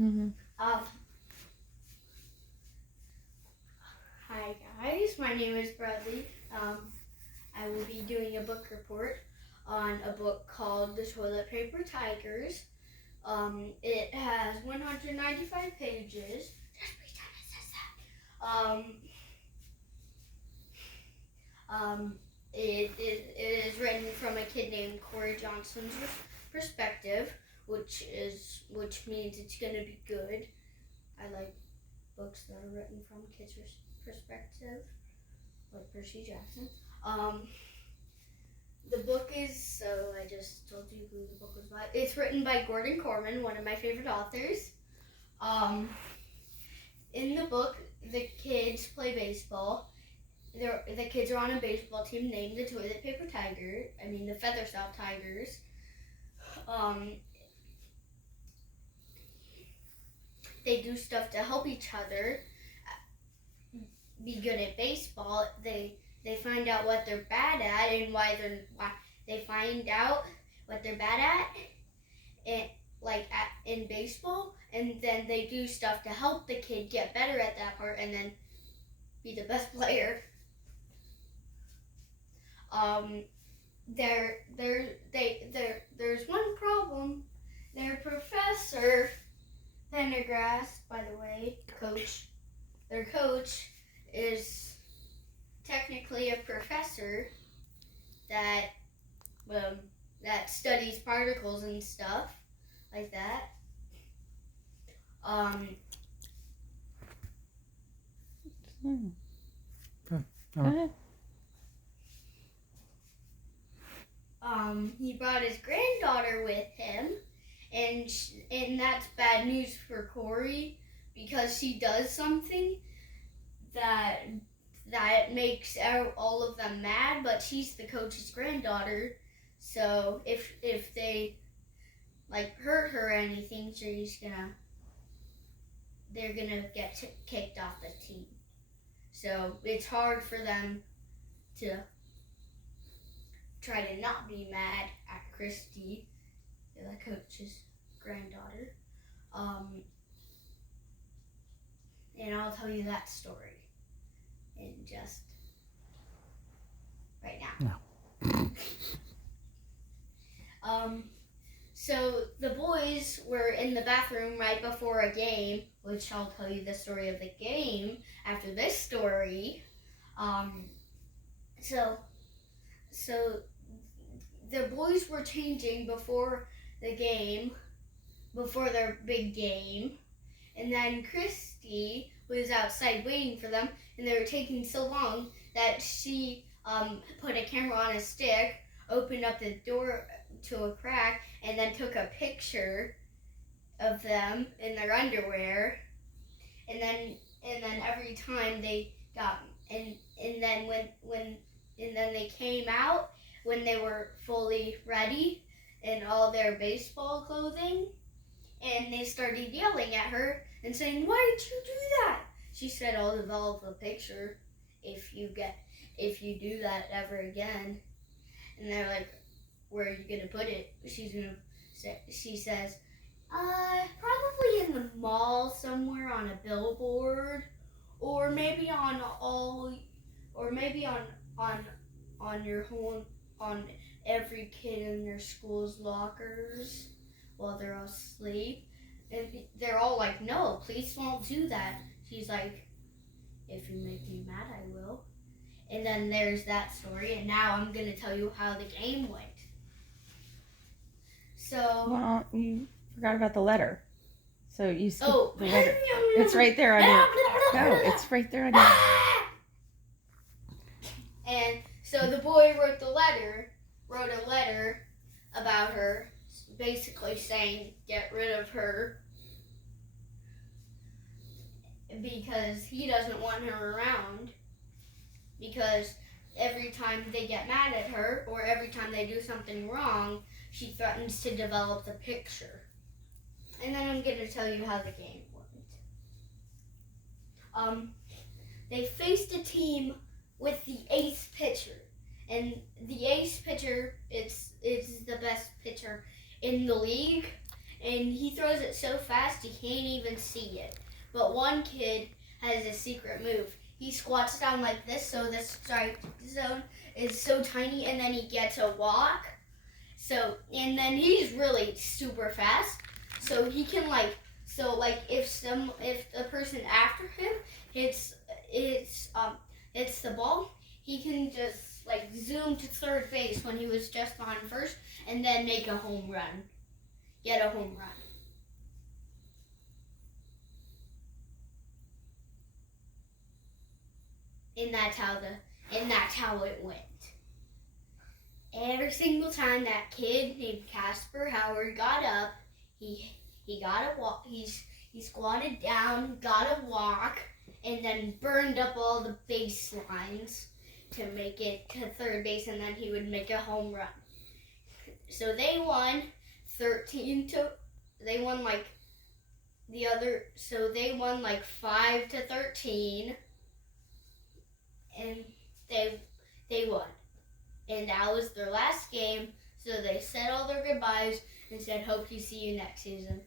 Mm-hmm. Hi guys, my name is Bradley. I will be doing a book report on a book called The Toilet Paper Tigers. It has 195 pages. It is written from a kid named Corey Johnson's perspective, which means it's gonna be good. I like books that are written from kids' perspective, like Percy Jackson. The book is, so I just told you who the book was by. It's written by Gordon Corman, one of my favorite authors. In the book, the kids play baseball. The kids are on a baseball team named the Toilet Paper Tiger. The Feather Stop Tigers. They do stuff to help each other be good at baseball. They find out what they're bad at and why they find out what they're bad at, in baseball, and then they do stuff to help the kid get better at that part and then be the best player. There's one problem. Their professor, Pendergrass, by the way, their coach is technically a professor that studies particles and stuff like that. Go ahead. He brought his granddaughter with him, and that's bad news for Corey because she does something that makes all of them mad, but she's the coach's granddaughter, so if they hurt her or anything, they're gonna get kicked off the team. So it's hard for them to try to not be mad at Christy, the coach's granddaughter. And I'll tell you that story in just right now. No. So the boys were in the bathroom right before a game, which I'll tell you the story of the game after this story. So the boys were changing before the game, before their big game, and then Christy was outside waiting for them, and they were taking so long that she put a camera on a stick, opened up the door to a crack, and then took a picture of them in their underwear, and then every time they got and then when they came out when they were fully ready in all their baseball clothing, and they started yelling at her and saying, "Why did you do that?" She said, "I'll develop a picture if you do that ever again." And they're like, "Where are you gonna put it?" She says, "Probably in the mall somewhere on a billboard, or maybe on your home, on every kid in your school's lockers while they're all asleep." And they're all like, "No, police won't do that." She's like, "If you make me mad, I will." And then there's that story, and now I'm going to tell you how the game went. So... Well, you forgot about the letter. So you skipped the letter. It's It's right there on your... No, it's right there on your... And so the boy wrote a letter about her, basically saying, get rid of her, because he doesn't want her around, because every time they get mad at her or every time they do something wrong, she threatens to develop the picture. And then I'm going to tell you how the game went. They faced a team with the ace pitcher, and the ace pitcher is the best pitcher in the league, and he throws it so fast he can't even see it. But one kid has a secret move. He squats down like this, so the strike zone is so tiny, and then he gets a walk. So, and then he's really super fast, so he can if the person after him hits the ball, he can just zoom to third base when he was just on first, and then make a home run, get a home run. And that's how it went. Every single time that kid named Casper Howard got up, he got a walk. He squatted down, got a walk, and then burned up all the baselines to make it to third base, and then he would make a home run. So they won 5-13, and they won. And that was their last game, so they said all their goodbyes and said, hope to see you next season.